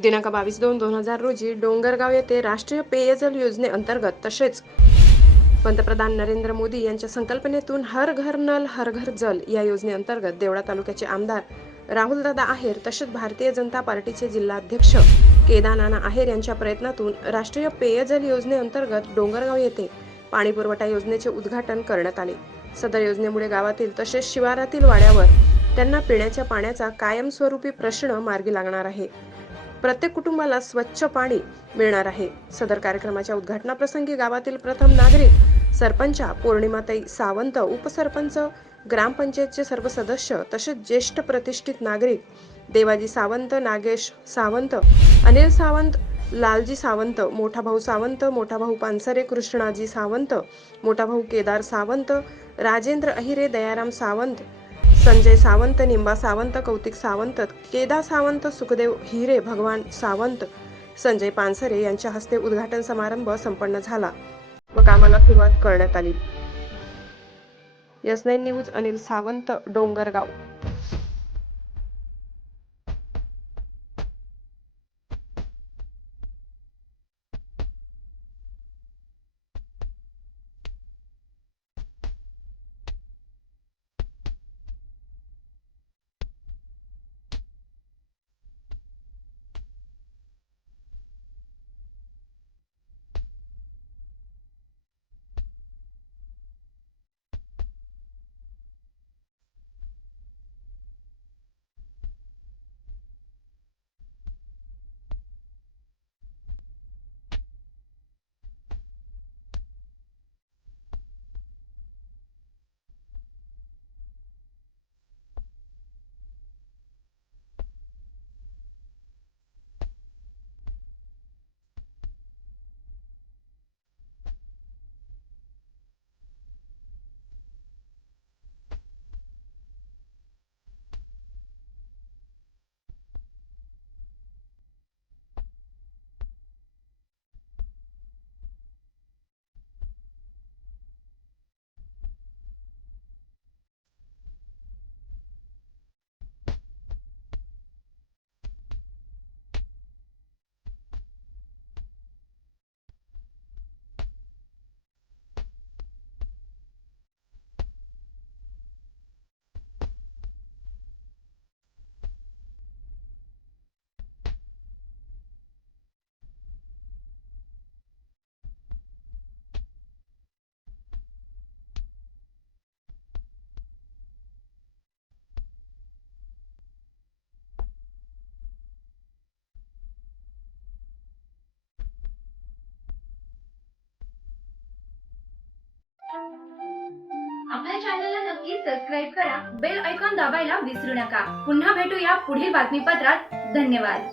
दिनांक 22/2/2000 रोजी डोंगरगाव येथे राष्ट्रीय पेयजल योजनेअंतर्गत तसेच पंतप्रधान नरेंद्र मोदी यांच्या संकल्पनेतून हर घर नल हर घर जल या योजनेअंतर्गत देवळा तालुक्याचे आमदार राहुलदादा आहेर तसेच भारतीय जनता पार्टीचे जिल्हाध्यक्ष केदारनाना आहेर यांच्या प्रयत्नातून राष्ट्रीय पेयजल योजनेअंतर्गत डोंगरगाव येथे पाणीपुरवठा योजनेचे उद्घाटन करण्यात आले। सदर योजनेमुळे गावातील तसेच शिवारातील वाड्यावर त्यांना पिण्याच्या पाण्याचा कायमस्वरूपी प्रश्न मार्गी लागणार आहे। प्रत्येक कुटुंबाला स्वच्छ पाणी मिळणार आहे। सदर कार्यक्रमाच्या उद्घाटनाप्रसंगी गावातील प्रथम नागरिक सरपंच पौर्णिमाताई सावंत, उपसरपंच, ग्रामपंचायतचे सर्व सदस्य तसेच ज्येष्ठ प्रतिष्ठित नागरिक देवाजी सावंत, नागेश सावंत, अनिल सावंत, लालजी सावंत, मोठा भाऊ सावंत, मोठा भाऊ पानसरे, कृष्णाजी सावंत, मोठा भाऊ केदार सावंत, राजेंद्र अहिरे, दयाराम सावंत, संजय सावंत, निंबा सावंत, कौतिक सावंत, केदा सावंत, सुखदेव हिरे, भगवान सावंत, संजय पानसरे यांच्या हस्ते उद्घाटन समारंभ संपन्न झाला व कामाला सुरुवात करण्यात आली। यस9 न्यूज अनिल सावंत, डोंगरगाव। आपल्या चॅनलला नक्की सबस्क्राईब करा, बेल आयकॉन दाबायला विसरू नका। पुन्हा भेटूया पुढील बातमीपत्रात। धन्यवाद।